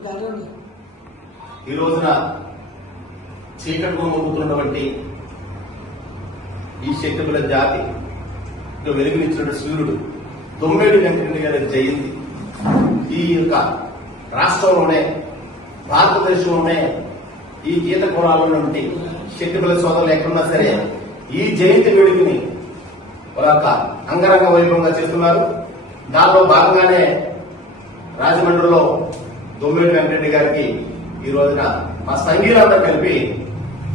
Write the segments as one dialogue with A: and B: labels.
A: ఈ రోజున చీకటి మొక్కుతున్నటువంటి ఈ శక్తిపుల జాతి వెలుగునిచ్చినటువంటి సూర్యుడు తొమ్మిది వెంకటరెడ్డి గారి జయంతి ఈ యొక్క రాష్ట్రంలోనే భారతదేశంలోనే ఈ గీత కోణాలున్నటువంటి నుండి శక్తిపుల సోదరు ఎక్కడున్నా సరే ఈ జయంతి వేడుకని ఒక అంగరంగ వైభవంగా చేస్తున్నారు. దానిలో భాగంగానే రాజమండ్రిలో దొమ్మిడి వెంకటరెడ్డి గారికి ఈ రోజున మా సంఘీయులందరూ కలిపి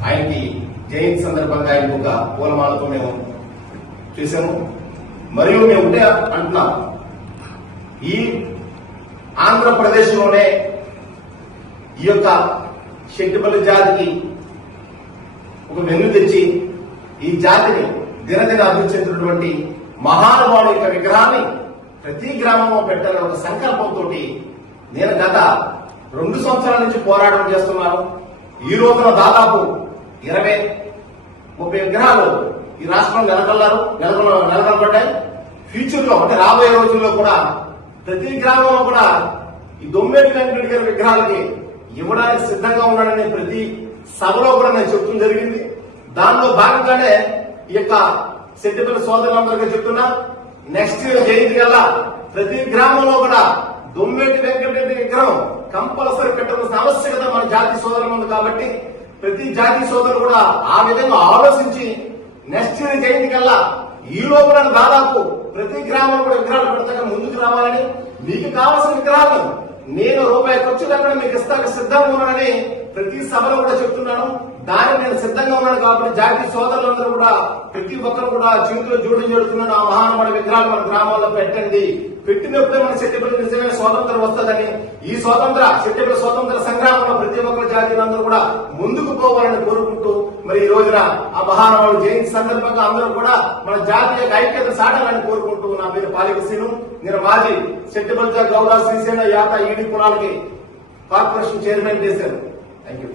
A: ఆయనకి జయంతి సందర్భంగా ఆయన ఒక పూలమాలతో మేము చేశాము. మరియు మేము ఉంటే అంటున్నాం ఈ ఆంధ్రప్రదేశ్లోనే ఈ యొక్క శక్తిపల్లి జాతికి ఒక వెన్ను తెచ్చి ఈ జాతిని దినదిన అభివృద్ధి చెందినటువంటి మహానుభావుడు యొక్క విగ్రహాన్ని ప్రతి గ్రామంలో పెట్టాలనే ఒక సంకల్పంతో నేను గత రెండు సంవత్సరాల నుంచి పోరాటం చేస్తున్నాను. ఈ రోజున దాదాపు ఇరవై ముప్పై విగ్రహాలు ఈ రాష్ట్రంలో నెలకొల్లారు నెలకొల్ల నెలకొల్పడ్డాయి. ఫ్యూచర్లో అంటే రాబోయే రోజుల్లో కూడా ప్రతి గ్రామంలో కూడా ఈ దొమ్మేటి వెంకటరెడ్డి గారి విగ్రహాలకి ఇవ్వడానికి సిద్ధంగా ఉన్నాడని ప్రతి సభలో కూడా నేను చెప్తుంది జరిగింది. దానిలో భాగంగానే ఈ యొక్క సెట్టిపల్లి సోదరులందరికీ చెప్తున్నా. నెక్స్ట్ జయంతి కల్లా ప్రతి గ్రామంలో కూడా కంపల్సరీ పెట్టవలసిన ఆవశ్యకత మన జాతి సోదరులు ఉంది కాబట్టి ప్రతి జాతి సోదరులు కూడా ఆ విధంగా ఆలోచించి నెక్స్ట్ ఇయర్ జయంతి కల్లా ఈ లోపల దాదాపు ప్రతి గ్రామం కూడా విగ్రహాలు పెడతాగా ముందుకు రావాలని మీకు కావాల్సిన విగ్రహాలు నేను రూపాయి ఖర్చు లేకుండా మీకు ఇస్తాను సిద్ధంగా ఉన్నానని ప్రతి సభలో కూడా చెప్తున్నాను. దానికి నేను సిద్ధంగా ఉన్నాను కాబట్టి జాతి సోదరులందరూ కూడా ప్రతి ఒక్కరు కూడా చేతులు జోడి చేడుతున్నాను ఆ మహానుభావుడి విగ్రహాలు మన గ్రామాల్లో పెట్టండి. పెట్టినప్పుడే మన శక్తిపల్లి నిజమైన స్వాతంత్రం వస్తుందని ఈ స్వాతంత్ర శక్తిపల్లి స్వాతంత్ర సంగ్రామంలో ప్రతి ఒక్కరు జాతీయులందరూ కూడా ముందుకు పోవాలని కోరుకుంటూ మరి ఈ రోజున ఆ మహానుభావుడు జయంతి సందర్భంగా అందరూ కూడా మన జాతీయ ఐక్యత సాటాలని కోరుకుంటూ నా పేరు పాలికసీను నేను మాజీ శెట్టిపల్లి గౌరవ శ్రీసేన యాత ఈడి కులాలకి కార్పొరేషన్ చైర్మన్ చేశాను. Thank you